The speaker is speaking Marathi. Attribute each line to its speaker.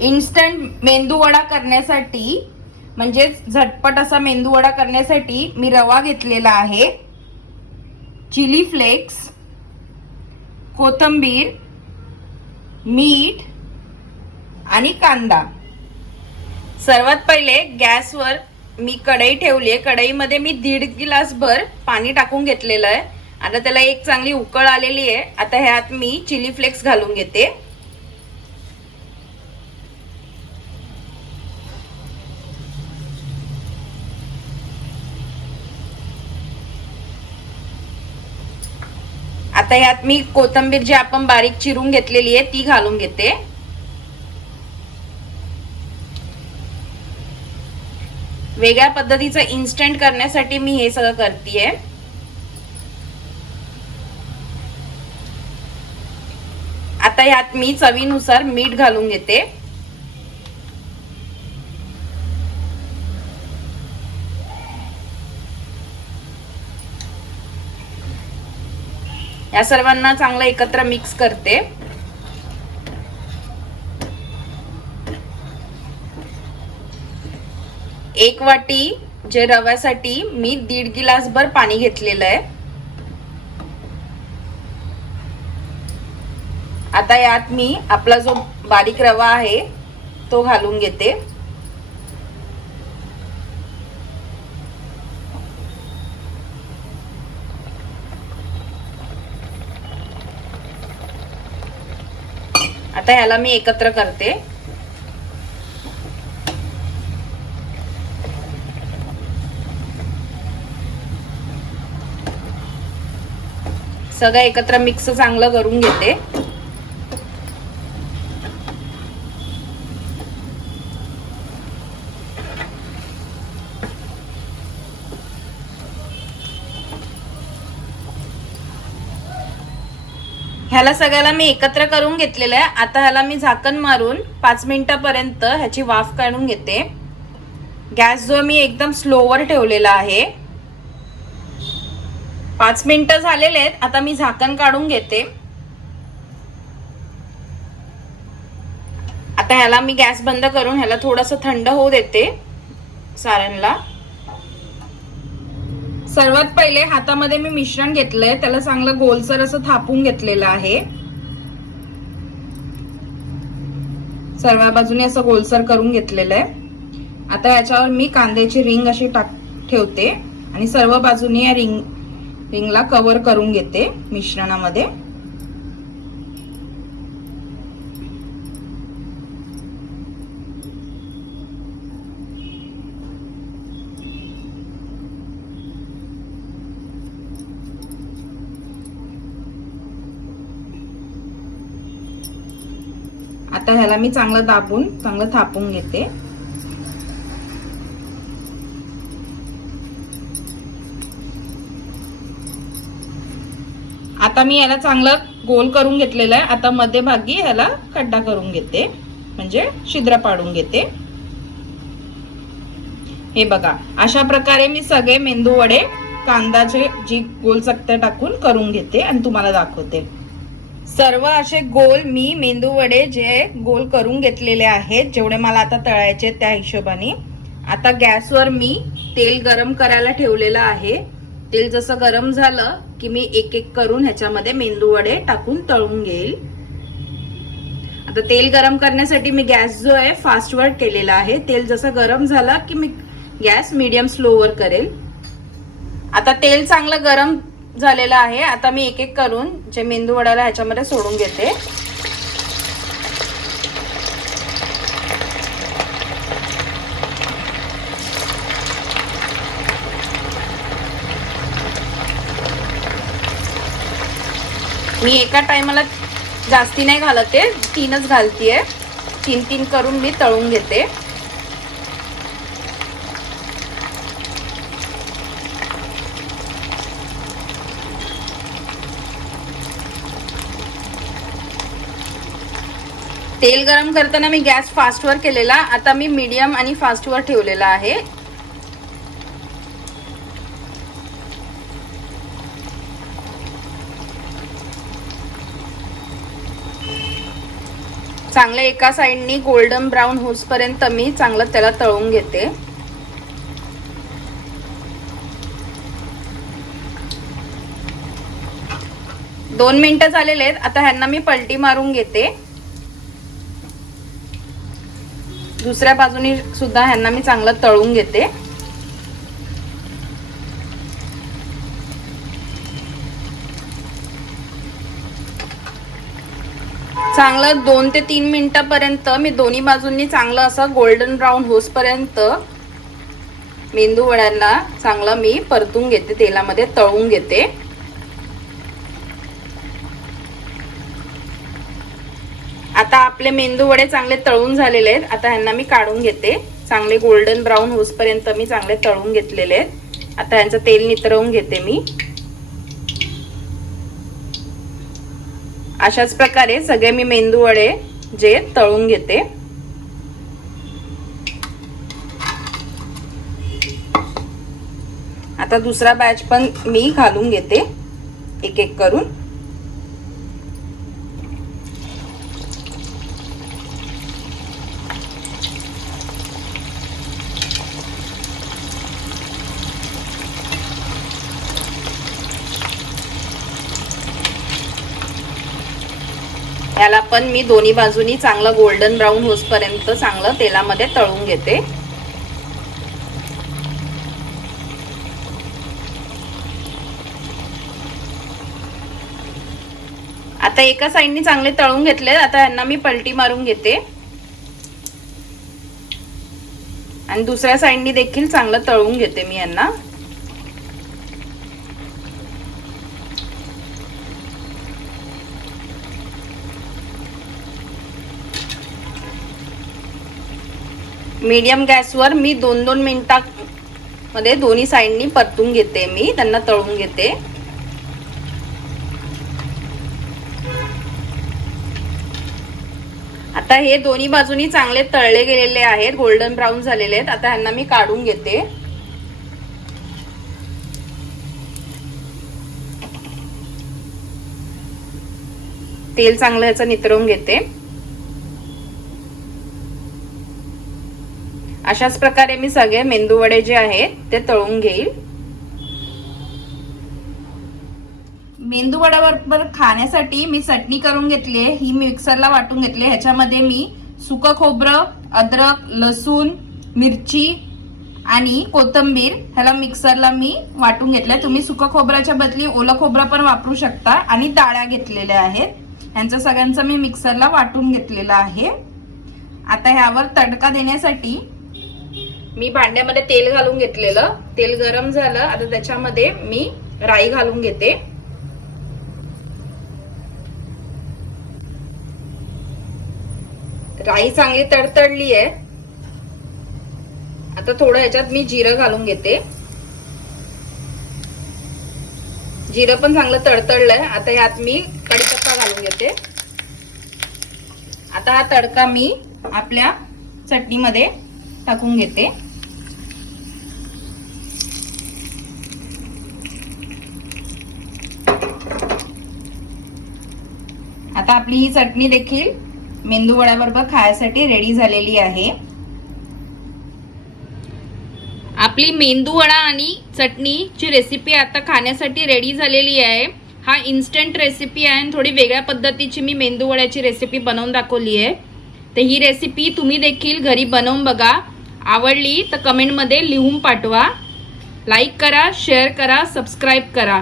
Speaker 1: इन्स्टंट मेंदूवडा करण्यासाठी म्हणजेच झटपट असा मेंदूवडा करण्यासाठी मी रवा घेतलेला आहे. चिली फ्लेक्स कोथंबीर मीठ आणि कांदा. सर्वात पहिले गॅसवर मी कढई ठेवली आहे. कढईमध्ये मी दीड गिलासभर पाणी टाकून घेतलेलं आहे. आता त्याला एक चांगली उकळ आलेली आहे. आता ह्यात मी चिली फ्लेक्स घालून घेते. आता ह्यात मी कोथंबीर जी आपण बारीक चिरून घेतलेली आहे ती घालून घेते. वेगळ्या पद्धतीचं इन्स्टंट करण्यासाठी मी हे सगळं करतेय. आता यात मी चवीनुसार मीठ घालून घेते. या सर्वांना चांगलं एकत्र मिक्स करते. एक वाटी जे रव्यासाठी मी दीड गिलासभर पाणी घेतलेलं आहे. आता यात मी आपला जो बारीक रवा आहे तो घालून घेते. आता ह्याला मी एकत्र करते. सगळं एकत्र मिक्स चांगलं करून घेते. ह्याला सगळ्याला मी एकत्र करून घेतलेलं आहे. आता ह्याला मी झाकण मारून पाच मिनिटापर्यंत ह्याची वाफ काढून घेते. गॅस जो मी एकदम स्लोवर ठेवलेला आहे. पाच मिनटं झालेले आहेत. आता मी झाकण काढून घेते. आता ह्याला मी गॅस बंद करून ह्याला थोडंसं थंड होऊ देते. सारणला सर्वात पहिले हातामध्ये मी मिश्रण घेतलंय. त्याला चांगलं गोलसर असं थापून घेतलेलं आहे. सर्व बाजूने असं गोलसर करून घेतलेलं आहे. आता याच्यावर मी कांद्याची रिंग अशी टाक ठेवते. आणि सर्व बाजूने या रिंग रिंगला कव्हर करून घेते मिश्रणामध्ये. आता ह्याला मी चांगलं दाबून चांगलं थापून घेते. आता मी याला चांगलं गोल करून घेतलेलं आहे. आता मध्यभागी ह्याला खड्डा करून घेते. म्हणजे छिद्र पाडून घेते. हे बघा अशा प्रकारे मी सगळे मेंदू वडे कांदाचे जी गोल चकत्या टाकून करून घेते आणि तुम्हाला दाखवते. सर्व असे गोल मी मेंदू वडे जे गोल करून घेतलेले आहेत जेवढे मला आता तळायचे त्या हिशोबाने. आता गॅसवर मी तेल गरम करायला ठेवलेलं आहे. तेल जसं गरम झालं की मी एक एक करून ह्याच्यामध्ये मेंदू वडे टाकून तळून घेईल. आता तेल गरम करण्यासाठी मी गॅस जो आहे फास्टवर केलेला आहे. तेल जसं गरम झालं की मी गॅस मीडियम स्लोवर करेल. आता तेल चांगलं गरम झालेलं आहे. आता मी एक एक करून जे मेंदू वडाला ह्याच्यामध्ये सोडून घेते. मी एका टायमाला जास्ती नाही घालत आहे. तीनच घालतीये. तीन तीन करून मी तळून घेते. तेल गरम करताना मी गॅस फास्टवर केलेला. आता मी मीडियम आणि फास्टवर ठेवलेला आहे. चांगलं एका साईडनी गोल्डन ब्राऊन होसपर्यंत मी चांगलं त्याला तळून घेते. दोन मिनिटं झालेले आहेत. आता ह्यांना मी पलटी मारून घेते. दुसऱ्या बाजूनी सुद्धा ह्यांना मी चांगलं तळून घेते. चांगलं दोन ते तीन मिनिटापर्यंत मी दोन्ही बाजूंनी चांगलं असं गोल्डन ब्राऊन होसपर्यंत मेंदू वड्यांना चांगलं मी परतून घेते तेलामध्ये तळून घेते आता आपले मेंदू वडे चांगले तळून झालेले आहेत. आता ह्यांना मी काढून घेते. चांगले गोल्डन ब्राऊन होसपर्यंत मी चांगले तळून घेतलेले आहेत. आता ह्यांचं तेल नितरवून घेते मी. अशाच प्रकारे सगळे मी मेंदू वडे जे तळून घेते. आता दुसरा बॅच पण मी घालून घेते. एक एक करून. याला पण मी दोन्ही बाजूनी चांगलं गोल्डन ब्राऊन होसपर्यंत चांगलं तेलामध्ये तळून घेते. आता एका साईडनी चांगले तळून घेतले आता यांना मी पलटी मारून घेते. आणि दुसऱ्या साईडनी देखील चांगलं तळून घेते मी यांना. मीडियम गॅसवर मी दोन दोन मिनिटामध्ये दोन्ही साईडनी परतून घेते मी त्यांना तळून घेते. आता हे दोन्ही बाजूनी चांगले तळले गेलेले आहेत गोल्डन ब्राऊन झालेले आहेत आता ह्यांना मी काढून घेते. तेल चांगलं ह्याचं नितरवून घेते. अशाच प्रकारे मी सगळे मेंदू वडे जे आहेत ते तळून घेईल. मेंदू वड्याबरोबर खाण्यासाठी मी चटणी करून घेतली आहे ही मिक्सरला वाटून घेतली ह्याच्यामध्ये मी सुकं खोबरं अद्रक लसूण मिरची आणि कोथंबीर ह्याला मिक्सरला मी वाटून घेतलंय तुम्ही सुकं खोबऱ्याच्या बदली ओलं खोबरं पण वापरू शकता आणि डाळ्या घेतलेल्या आहेत. ह्यांचं सगळ्यांचं मी मिक्सरला वाटून घेतलेलं आहे. आता ह्यावर तडका देण्यासाठी मी भांड्यामध्ये तेल घालून घेतलेलं. तेल गरम झालं. आता त्याच्यामध्ये मी राई घालून घेते. राई चांगली तडतडली आहे आता थोडं ह्याच्यात मी जिरं घालून घेते. जिरं पण चांगलं तडतडलंय. आता यात मी कडीपत्ता घालून घेते. आता हा तडका मी आपल्या चटणीमध्ये टाकून घेते. आता आपली ही चटणी देखील मेंदू वड्याबरोबर खायसाठी रेडी झालेली आहे. आपली मेंदू वडा आणि चटणीची रेसिपी आता खाण्यासाठी रेडी झालेली आहे. हा इन्स्टंट रेसिपी आहे आणि थोडी वेगळ्या पद्धतीची मी मेंदू वड्याची रेसिपी बनवून दाखवली आहे. तर ही रेसिपी तुम्ही देखील घरी बनवून बघा. आवडली तर कमेंटमध्ये लिहून पाठवा. लाईक करा शेअर करा सबस्क्राईब करा.